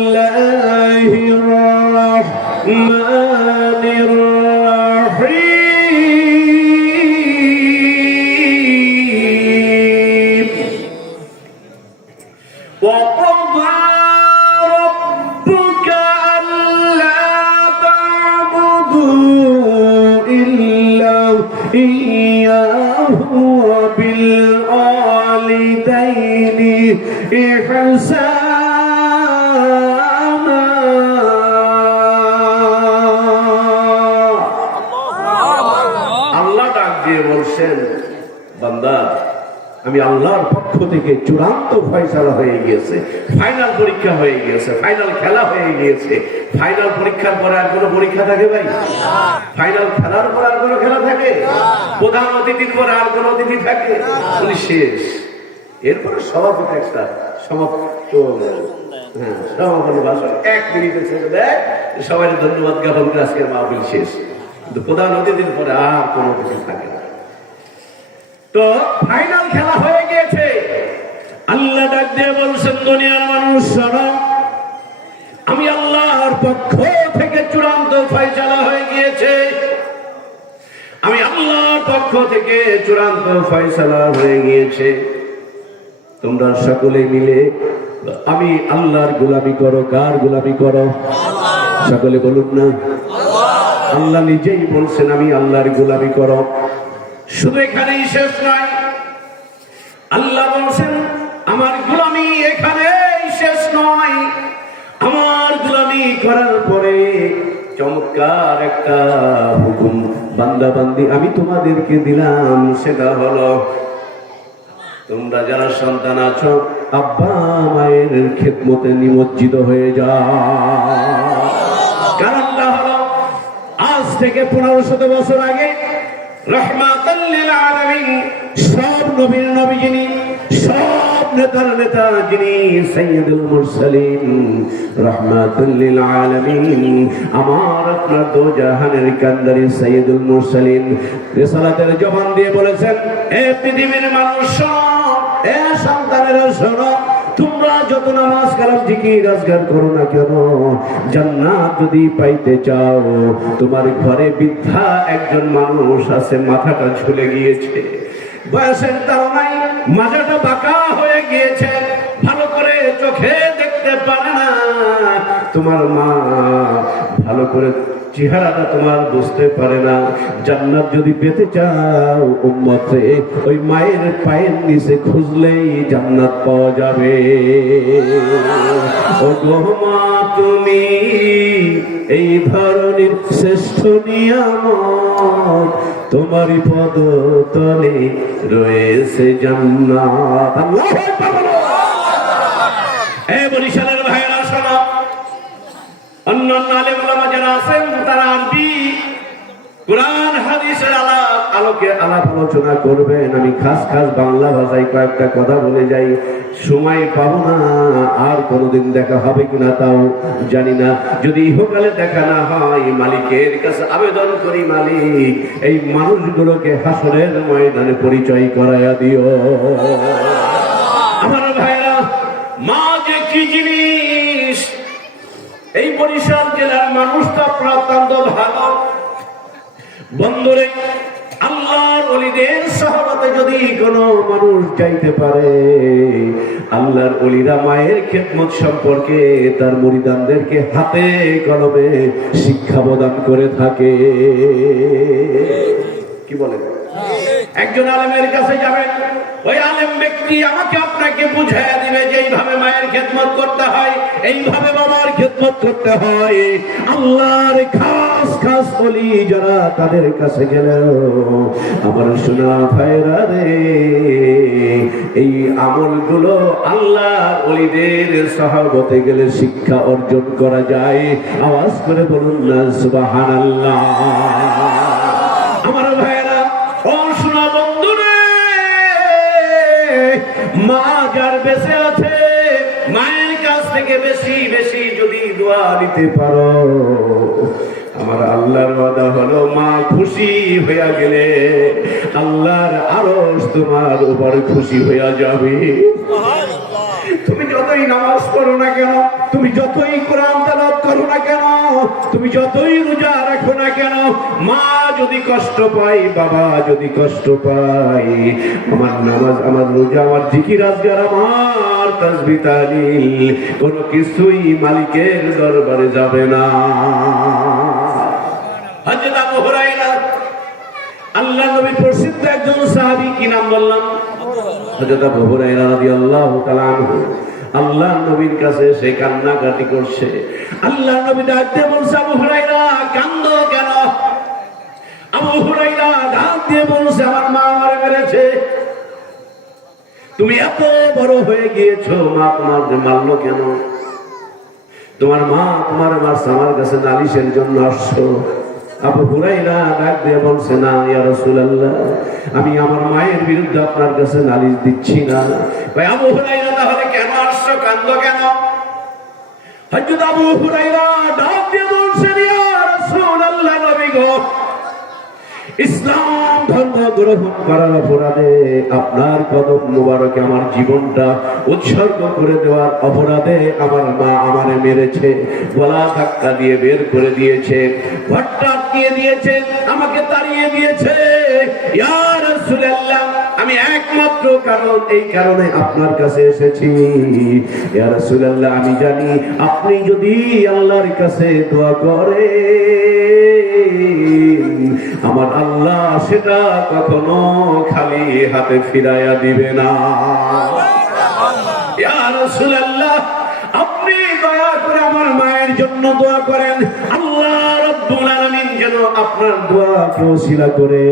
বিসমিল্লাহির রহমানির রহিম وقضى ربك ألا تعبدوا إلا إياه وبالوالدين إحسانا আল্লাহ ডাক দিয়ে বলছেন, বান্দা আমি আল্লাহর পক্ষ থেকে চূড়ান্ত ফয়সালা হয়ে গিয়েছে, ফাইনাল পরীক্ষা হয়ে গিয়েছে, ফাইনাল খেলা হয়ে গিয়েছে। ফাইনাল পরীক্ষার পরে আর কোনো পরীক্ষা থাকে ভাই? ফাইনাল খেলার পরে আর কোনো খেলা থাকে? প্রধান অতিথির পরে আর কোনো অতিথি থাকে? শেষ। এরপরে সভাপতি একটা সমাপ্ত, সমাপনী ভাষণ 1 মিনিটে ছেড়ে দেয়, সবাই ধন্যবাদ জ্ঞাপন করে আজকের মাহফিল শেষ। কিন্তু প্রধান অতিথির পরে আর কোনো কিছু থাকে না। তো ফাইনাল খেলা হয়ে গিয়েছে। আল্লাহ ডাক দিয়ে বলছেন, দুনিয়ার মানুষ শোনো, আমি আল্লাহর পক্ষ থেকে চূড়ান্ত ফয়সালা হয়ে গিয়েছে। আমি আল্লাহর পক্ষ থেকে চূড়ান্ত ফয়সালা হয়ে গিয়েছে। তোমরা সকলে মিলে আমি আল্লাহর গোলামি করো। কার গোলামি করো? সকলে বলুন না। আল্লাহ নিজেই বলছেন আমি আল্লাহর গোলামি করো। শুধু এখানেই শেষ নয়, আল্লাহ বলছেন আমার গোলামি এখানেই শেষ নয়। আমার গোলামি করার পরে চমৎকার একটা হুকুম বান্দা বান্দি আমি তোমাদেরকে দিলাম। সেটা হলো, তোমরা যারা সন্তান আছো আব্বা মায়ের খেদমতে নিমজ্জিত হয়ে যাও। কারণটা হলো, আজ থেকে 1500 বছর আগে রহমাতাল লিল আলামিন, সব নবীর নবী যিনি, সব নেতার নেতা যিনি, সাইয়্যিদুল মুরসালিন রহমাতাল লিল আলামিন, আমার আপনার দো জাহানের কান্দারি সাইয়্যিদুল মুরসালিন রিসালাতের জবান দিয়ে বলেছেন, এ পৃথিবীর মানুষ শোনো, এ সন্তানেরা শোনো, তোমরা যত নামাজ কালাম জিকির আজকার করো না কেন, জান্নাত যদি পাইতে চাও, তোমার ঘরে বৃদ্ধা একজন মানুষ আছে, মাথাটা ঝুলে গিয়েছে, বয়সের তাড়নায় মাথাটা বাঁকা হয়ে গিয়েছে, ভালো করে চোখে দেখতে পারে না, তোমার মা ভালো করে চেহারাটা তোমার বুঝতে পারে না। জান্নাত যদি পেতে চাও উম্মতে, ওই মায়ের পায়ের নিচে খুঁজলেই জান্নাত পাওয়া যাবে। ও গো মা, তুমি এই ধরনের শ্রেষ্ঠ নিয়ামত, তোমারই পদতলে রয়েছে জান্নাত। আল্লাহু আকবার। এই বরিশালের ভাইরা শোনো, অন্যান্য আলেম ওলামা যারা আছেন তারা আরবি কোরআন হাদিসের আলোকে আলাপ আলোচনা করবেন। আমি খাস বাংলা ভাষায় কয়েকটা কথা বলে যাই, সময় পাবো না, আর কোনোদিন দেখা হবে কিনা তাও জানি না। যদি ইহকালে দেখা না হয়, মালিকের কাছে আবেদন করি, মালিক এই মানুষগুলোকে হাসরের ময়দানে পরিচয় করাইয়া দিও। আমার ভাইরা, মা যে কি জিনিস, এই বরিশাল জেলার মানুষটা অত্যন্ত ভালো। বন্ধুরে, আল্লাহর ওলিদের সহবতে যদি কোনো মানুষ যাইতে পারে, আল্লাহর ওলিরা মায়ের খেদমত সম্পর্কে তার মুরিদানদেরকে হাতে কলমে শিক্ষা প্রদান করে থাকে। কি বলেন? একজন আলেমের কাছে যাবেন, ওই আলেম ব্যক্তি আমাকে আপনাকে বুঝাইয়া দিবে যে এইভাবে মায়ের খেদমত করতে হয়, এইভাবে বাবার খেদমত করতে হয়। আল্লাহর খাস ওলি যারা, তাদের কাছে গেলেও আমার শোনা ভাইরা রে, এই আমলগুলো আল্লাহর ওলিদের সহবতে গেলে শিক্ষা অর্জন করা যায়। আওয়াজ করে বলুন না সুবহানাল্লাহ। আমার ভাইরা, ও শোনা বন্ধুরে, মা যার বেঁচে আছে, মায়ের কাছ থেকে বেশি বেশি যদি দোয়া নিতে পারো, আমার আল্লাহর ওয়াদা হলো, মা খুশি হইয়া গেলে আল্লাহর আরশ তোমার উপর খুশি হইয়া যাবে। তুমি যতই নামাজ পড়ো না কেন, তুমি যতই কোরআন তেলাওয়াত করো না কেন, তুমি যতই রোজা রাখো না কেন, মা যদি কষ্ট পায়, বাবা যদি কষ্ট পায়, আমার নামাজ, আমার রোজা, আমার জিকির আজকার, আমার তাসবিহ তাহলিল কোনো কিছুই মালিকের দরবারে যাবে না। হযরত আবু হুরায়রা আল্লাহ নবী প্রসিদ্ধ একজন সাহাবী, কি নাম বললাম? হযরত আবু হুরায়রা রাদিয়াল্লাহু তাআলা আনহু আল্লাহ নবীর কাছে সে কান্নাকাটি করছে। আল্লাহ নবী ডাকতে বলছে, আবু হুরায়রা কান্দো কেন? আবু হুরায়রা ডাক দিয়ে বলছে, আমার মা আমারে মেরেছে। তুমি এত বড় হয়ে গিয়েছো, মা তোমাকে মারলো কেন? তোমার মা তোমার মারছে, আমার কাছে নালিশের জন্য আসছো। আবু হুরায়রা ডাক দিয়ে বলছে, না ইয়া রাসূলুল্লাহ, আমি আমার মায়ের বিরুদ্ধে আপনার কাছে নালিশ দিচ্ছি না। ভাই আবু হুরায়রা তাহলে কেন আসছো, কান্দো কেন? হযরত আবু হুরায়রা ডাক দিয়ে বলছেন, ইয়া রাসূলুল্লাহ, নবী গো, ইসলাম ধর্ম গ্রহণ করার অপরাধে, আপনার কদম মোবারকে আমার জীবনটা উৎসর্গ করে দেওয়ার অপরাধে আমার মা আমারে মেরেছে, গলা ধাক্কা দিয়ে বের করে দিয়েছে, ঘরটা আটকিয়ে দিয়েছে, আমাকে তাড়িয়ে দিয়েছে। ইয়া রাসূলুল্লাহ, আমি একমাত্র কারণ, এই কারণে আপনার কাছে এসেছি। ইয়া রাসূলুল্লাহ, আমি জানি আপনি যদি আল্লাহর কাছে দোয়া করেন, আমার আল্লাহ সেটা কখনো খালি হাতে ফিরাইয়া দিবে না। ইয়া রাসূলুল্লাহ, আপনি দয়া করে আমার মায়ের জন্য দোয়া করেন, আল্লাহ রাব্বুল আলামিন যেন আপনার দোয়াকে ওসিলা করে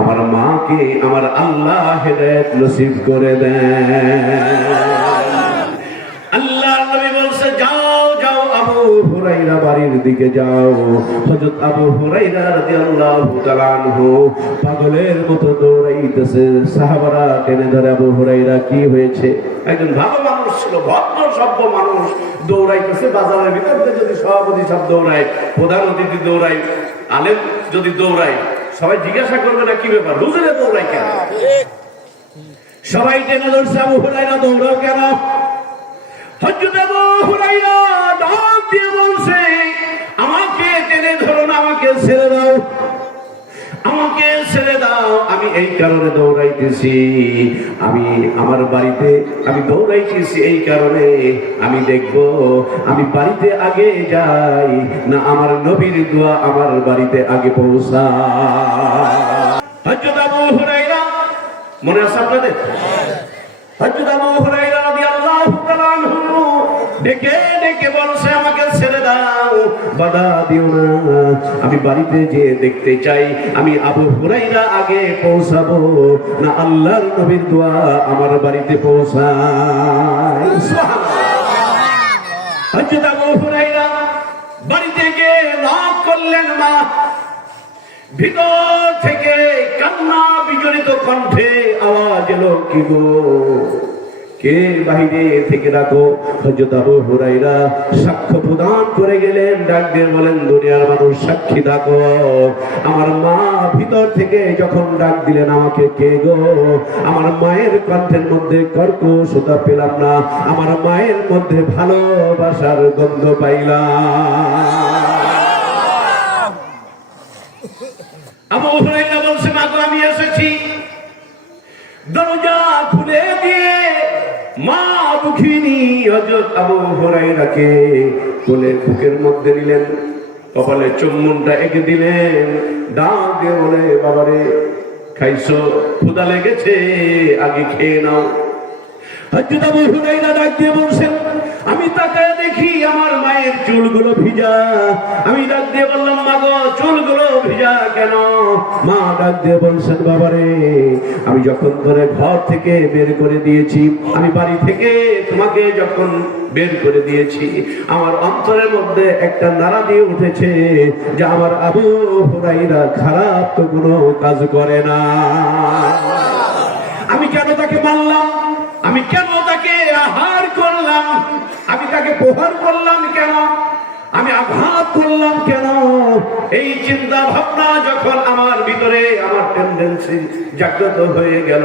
আমার মাকে আমার আল্লাহ হেদায়েত নসিব করে দেন। আল্লাহর নবী বলছে, যাও যাও আবু হুরায়রা বাড়ির দিকে যাও। হযরত আবু হুরায়রা রাদিয়াল্লাহু তাআলা আনহু পাগলের মতো দৌড়াইতেছে। সাহাবারা টেনে ধরে, আবু হুরায়রা কি হয়েছে? একজন ভালো মানুষ ছিল, ভদ্র সভ্য মানুষ, দৌড়াইতেছে বাজারের ভিতরে। যদি সভাপতি সব দৌড়ায়, প্রধান অতিথি দৌড়ায়, আলেম যদি দৌড়ায়, সবাই জিজ্ঞাসা করবে না কি ব্যাপার, হুজুরে দৌড়ায় কেন? সবাই টেনে ধরছে, আবু হুরায়রা দৌড়াও কেন? হযরত আবু হুরায়রা ডাক দিয়ে বলছে, আমাকে টেনে ধরো না, আমাকে ছেড়ে দাও, আমাকে ছেড়ে দাও। আমি এই কারণে দৌড়াইতেছি, আমি আমার বাড়িতে আমি দৌড়াইতেছি এই কারণে আমি দেখব আমি বাড়িতে আগে যাই না আমার নবীর দোয়া আমার বাড়িতে আগে পৌঁছায়। হযরত আবু হুরায়রা, মনে আছে আপনাদের? হযরত আবু হুরায়রা রাদিয়াল্লাহু তাআলা আনহু ডেকে ডেকে বলছে, আমাকে ছেড়ে দাও, বাধা দিও না, আমি বাড়িতে যেয়ে দেখতে চাই আমি আবু হুরায়রা আগে পৌঁছাবো না আল্লাহর নবীর দোয়া আমার বাড়িতে পৌঁছায়। সুবহানাল্লাহ। হযরত আবু হুরায়রা বাড়িতে গিয়ে নক করলেন, মা। ভিতর থেকে কান্না বিজড়িত কণ্ঠে আওয়াজ এলো, কি গো, কে বাহিরে থেকে ডাকো? হযরত আবু হুরায়রা সাক্ষ্য প্রদান করে গেলেন, ডাক দিয়ে বলেন, দুনিয়ার মানুষ সাক্ষী ডাকো, আমার মা ভিতর থেকে যখন ডাক দিলেন, আমাকে কে গো? আমার মায়ের কণ্ঠের মধ্যে কর্কশতা পেলাম না, আমার মায়ের মধ্যে ভালোবাসার গন্ধ পাইলাম। আবু হুরায়রা বলছে, মা গো, আমি এসেছি। দরজা খুলে দিয়ে মা দুঃখিনী হযরত আবু হুরায়রাকে কোলে বুকের মধ্যে নিলেন, কপালে চুম্বনটা এঁকে দিলেন, ডাক দিয়ে বলে, বাবারে খাইছো, ক্ষুধা লেগেছে, আগে খেয়ে নাও। হযরত আবু হুরায়রা ডাক দিয়ে বলছেন, আমি তাকায় দেখি আমার মায়ের চুলগুলো ভিজা। আমি ডাক দিয়ে বললাম, মা গো, চুলগুলো ভিজা কেন? মা ডাক দিয়ে বলছেন, বাবারে আমি যখন ধরে ঘর থেকে বের করে দিয়েছি, আমি বাড়ি থেকে তোমাকে যখন বের করে দিয়েছি, আমার অন্তরের মধ্যে একটা নাড়া দিয়ে উঠেছে যে আমার আবু হুরায়রা খারাপ তো কোনো কাজ করে না। আমি কেন তাকে মারলাম? আমি কেন তাকে আহার করলাম? আমি তাকে প্রহার করলাম কেন? আমি আঘাত করলাম কেন? এই চিন্তা ভাবনা যখন আমার ভিতরে আমার টেন্ডেন্সি জাগ্রত হয়ে গেল,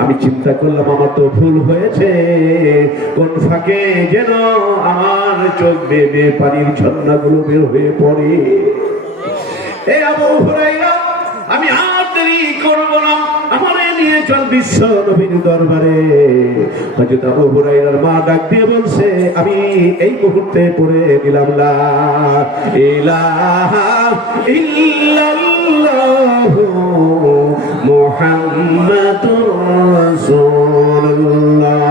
আমি চিন্তা করলাম আমার তো ভুল হয়েছে, কোন ফাঁকে যেন আমার চোখ বেয়ে পানির ঝর্ণাগুলো বের হয়ে পড়ে। এই আবু হুরায়রা, আমি আর দেরি করব না, আমারে নিয়ে চল বিশ্ব নবীর দরবারে। হযরত আবু হুরায়রার মা ডাক দিয়ে বলছে, আমি এই মুহূর্তে পড়ে দিলাম লা ইলাহা ইল্লাল্লাহু মুহাম্মাদুর রাসূলুল্লাহ।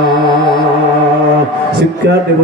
চিৎকার দিয়ে